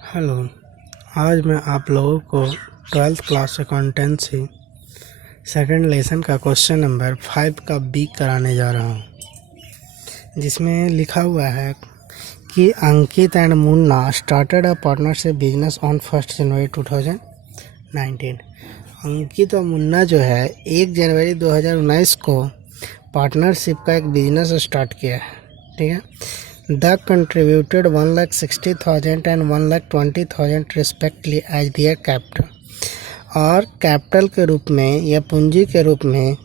Hello. आज मैं आप लोगों को 12th class accountancy second lesson का क्वेश्चन नंबर 5 का बी कराने जा रहा हूँ, जिसमें लिखा हुआ है कि Ankit and Munna started a partnership business on 1 January 2019। Ankit और मुन्ना जो है 1 जनवरी 2019 को पार्टनरशिप का एक बिजनेस स्टार्ट किया है। ठीक है। The contributed 1,60,000 and 1,20,000 respectively as their capital. और कैपिटल के रूप में या पूंजी के रूप में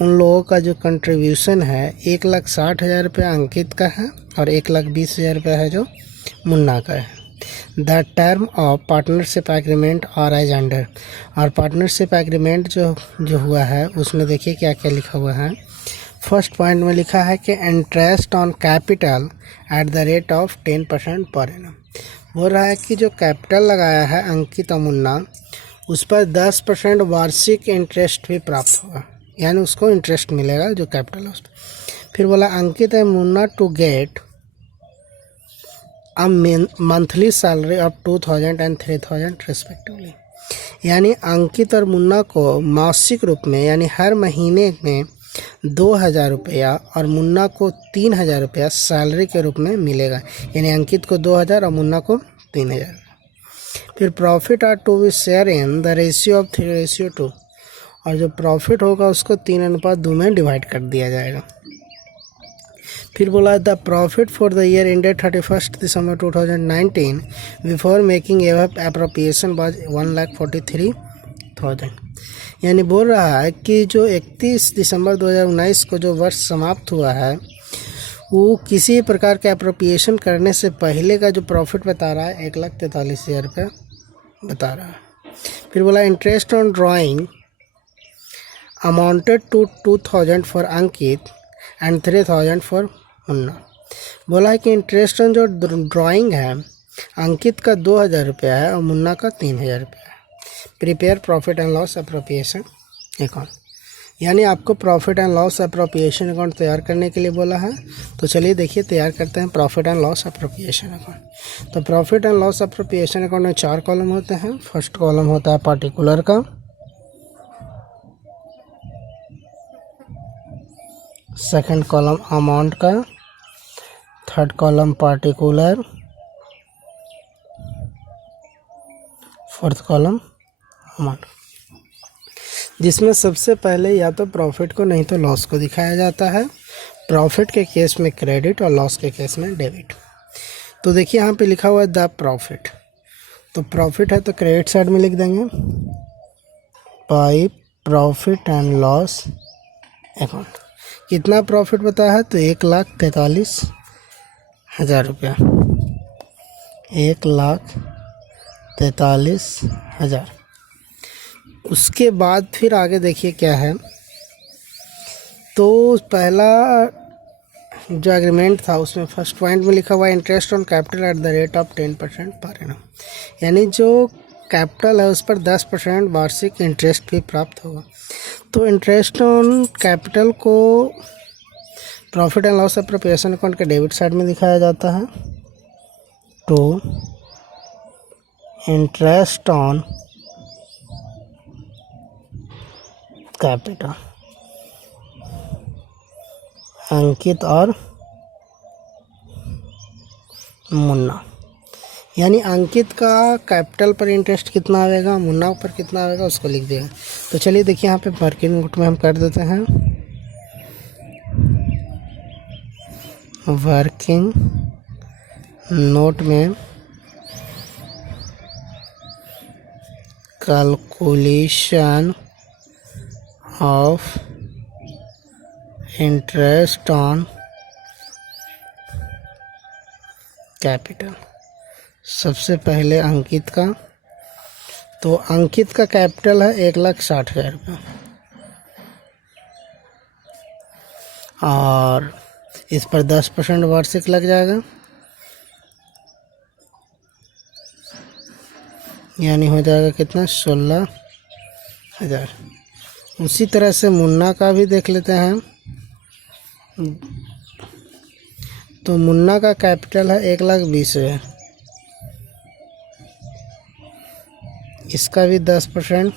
उन लोगों का जो कंट्रीब्यूशन है 1,60,000 रुपये अंकित का है और 1,20,000 रुपये है जो मुन्ना का है। The term of partnership agreement और एज अंडर। और पार्टनरशिप एग्रीमेंट जो हुआ है उसमें देखिए क्या क्या लिखा हुआ है। फर्स्ट पॉइंट में लिखा है कि interest on capital at the rate of 10% per annum. बोल रहा है कि जो कैपिटल लगाया है अंकित और मुन्ना उस पर 10% वार्षिक इंटरेस्ट भी प्राप्त होगा, यानी उसको इंटरेस्ट मिलेगा जो कैपिटल है उस पर। फिर बोला Ankit and Munna to get a monthly salary of 2,000 and 3,000 respectively. यानी अंकित और मुन्ना को मासिक रूप में यानी हर महीने में 2,000 रुपया और मुन्ना को 3,000 रुपया सैलरी के रूप में मिलेगा। यानी अंकित को 2,000 और मुन्ना को 3,000। फिर profit are to be share in the ratio of 3:2। और जो प्रॉफिट होगा उसको 3:2 में डिवाइड कर दिया जाएगा। फिर बोला the profit for the year ended 31 December 2019 before making एवब appropriation was 1,43,000। यानी बोल रहा है कि जो 31 दिसंबर 2019 को जो वर्ष समाप्त हुआ है वो किसी प्रकार के एप्रोप्रिएशन करने से पहले का जो प्रॉफिट बता रहा है 1,43,000 रुपये बता रहा है। फिर बोला interest on drawing amounted to 2,000 for Ankit and 3,000 for Munna. बोला है कि इंटरेस्ट ऑन जो ड्राइंग है अंकित का 2,000 रुपया है और मुन्ना का 3,000 रुपया है। Prepare profit and loss appropriation account. यानी आपको profit and loss appropriation account तैयार करने के लिए बोला है। तो चलिए देखिए तैयार करते हैं profit and loss appropriation account. तो profit and loss appropriation account में 4 कॉलम होते हैं। फर्स्ट कॉलम होता है पार्टिकुलर का, सेकंड कॉलम अमाउंट का, third column particular, fourth column amount. जिसमें सबसे पहले या तो प्रॉफिट को नहीं तो लॉस को दिखाया जाता है। प्रॉफिट के केस में क्रेडिट और लॉस के केस में डेबिट। तो देखिए यहाँ पे लिखा हुआ है द प्रॉफिट। तो प्रॉफिट है तो क्रेडिट साइड में लिख देंगे by profit and loss account. कितना प्रॉफिट बताया है तो 1,43,000 रुपया। 1,43,000। उसके बाद फिर आगे देखिए क्या है। तो पहला जो एग्रीमेंट था उसमें फर्स्ट पॉइंट में लिखा हुआ है interest on capital at the rate of 10% per annum. यानी जो कैपिटल है उस पर 10% वार्षिक इंटरेस्ट भी प्राप्त होगा। तो इंटरेस्ट ऑन कैपिटल को profit and loss appropriation account के डेबिट साइड में दिखाया जाता है। तो इंटरेस्ट ऑन कैपिटल अंकित और मुन्ना। यानी अंकित का कैपिटल पर इंटरेस्ट कितना आएगा, मुन्ना पर कितना आएगा उसको लिख देगा। तो चलिए देखिए यहाँ पे वर्किंग नोट में हम कर देते हैं वर्किंग नोट में calculation of interest on capital. सबसे पहले अंकित का, तो अंकित का कैपिटल है 1,60,000 रुपये और इस पर 10% वार्षिक लग जाएगा, यानी हो जाएगा कितना 16,000। उसी तरह से मुन्ना का भी देख लेते हैं। तो मुन्ना का कैपिटल है 1,20,000 इसका भी 10%,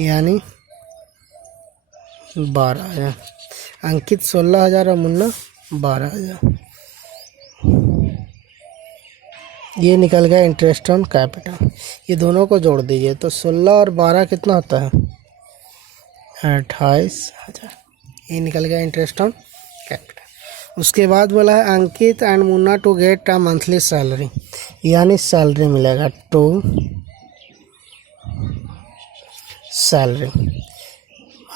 यानी 12,000। अंकित 16,000 और मुन्ना 12,000। ये निकल गया इंटरेस्ट ऑन कैपिटल। ये दोनों को जोड़ दीजिए तो 16 और 12 कितना होता है? 28,000। ये निकल गया इंटरेस्ट ऑन कैपिटल। उसके बाद बोला है Ankit and Munna to get a monthly salary, यानी सैलरी मिलेगा टू सैलरी।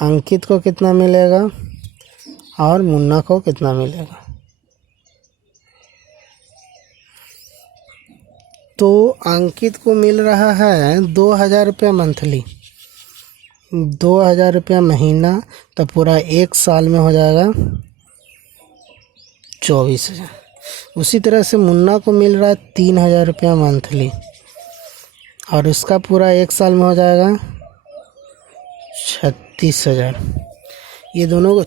अंकित को कितना मिलेगा और मुन्ना को कितना मिलेगा? तो अंकित को मिल रहा है 2,000 रुपया मंथली, 2,000 रुपया महीना, तो पूरा 1 साल में हो जाएगा 24,000। उसी तरह से मुन्ना को मिल रहा है 3,000 रुपया मंथली, और उसका पूरा 1 साल में हो जाएगा 36,000। ये दोनों को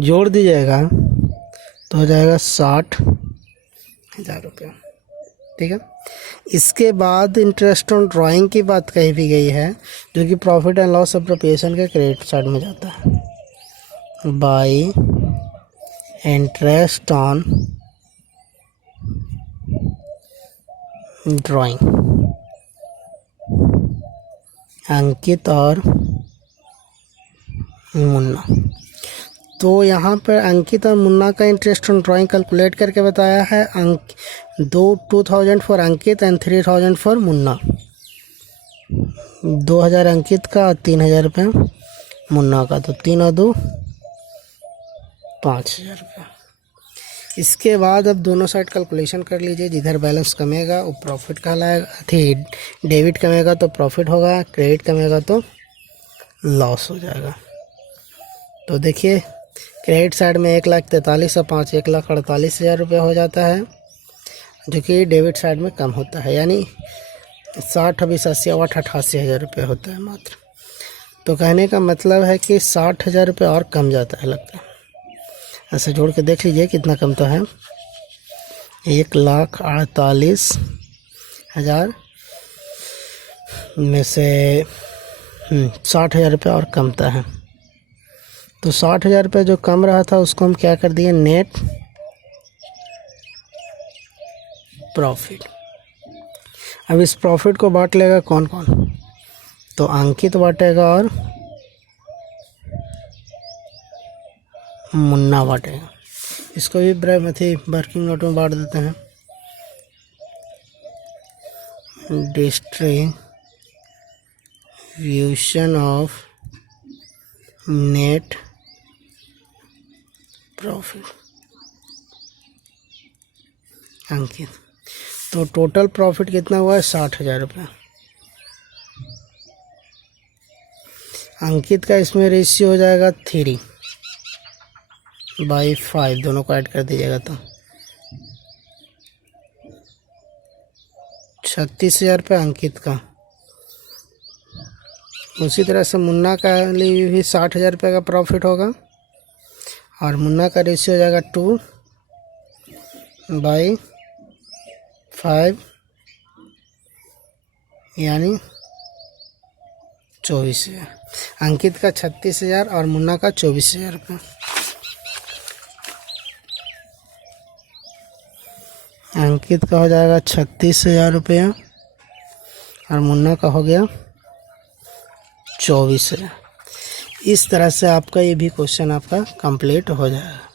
जोड़ दीजिएगा तो हो जाएगा 60,000 रुपया। ठीक है। इसके बाद इंटरेस्ट ऑन ड्राइंग की बात कही भी गई है, जो कि प्रॉफिट एंड लॉस अप्रोप्रिएशन के क्रेडिट साइड में जाता है। बाय इंटरेस्ट ऑन ड्राइंग, अंकित और मुन्ना। तो यहाँ पर अंकित और मुन्ना का इंटरेस्ट ऑन ड्राइंग कैलकुलेट करके बताया है। 2,000 for Ankit and 3,000 for Munna. 2,000 अंकित का और 3,000 रुपये मुन्ना का, तो 3 और 2 5,000 रुपये। इसके बाद अब दोनों साइड कैलकुलेशन कर लीजिए। जिधर बैलेंस कमेगा वो प्रॉफिट कहलाएगा, डेबिट कमेगा तो प्रॉफिट होगा, क्रेडिट कमेगा तो लॉस हो जाएगा। तो देखिए क्रेडिट साइड में 1,43,000 और 5 1,48,000 रुपये हो जाता है, जो कि डेबिट साइड में कम होता है, यानी 60 20 80 8 88,000 रुपये होता है मात्र। तो कहने का मतलब है कि 60,000 रुपये और कम जाता है लगता है। ऐसे जोड़ के देख लीजिए कितना कमता है। 1,48,000 में से 60,000 रुपये और कमता है। तो 60,000 रुपये जो कम रहा था उसको हम क्या कर दिए, नेट प्रॉफिट। अब इस प्रॉफिट को बांट लेगा कौन कौन? तो अंकित बांटेगा और मुन्ना बांटेगा। इसको भी वर्किंग नोट में बांट देते हैं। डिस्ट्रीब्यूशन ऑफ नेट प्रॉफिट अंकित। तो टोटल प्रॉफिट कितना हुआ है? 60,000 रुपये। अंकित का इसमें रेशियो हो जाएगा 3/5, दोनों को ऐड कर दीजिएगा तो 36,000 रुपये अंकित का। उसी तरह से मुन्ना का लिए भी 60,000 रुपये का प्रॉफिट होगा, और मुन्ना का रेशियो हो जाएगा 2/5, यानी 24,000। अंकित का 36,000 और मुन्ना का 24,000 रुपये। अंकित का हो जाएगा 36,000 रुपया और मुन्ना का हो गया 24,000। इस तरह से आपका ये भी क्वेश्चन आपका कंप्लीट हो जाएगा।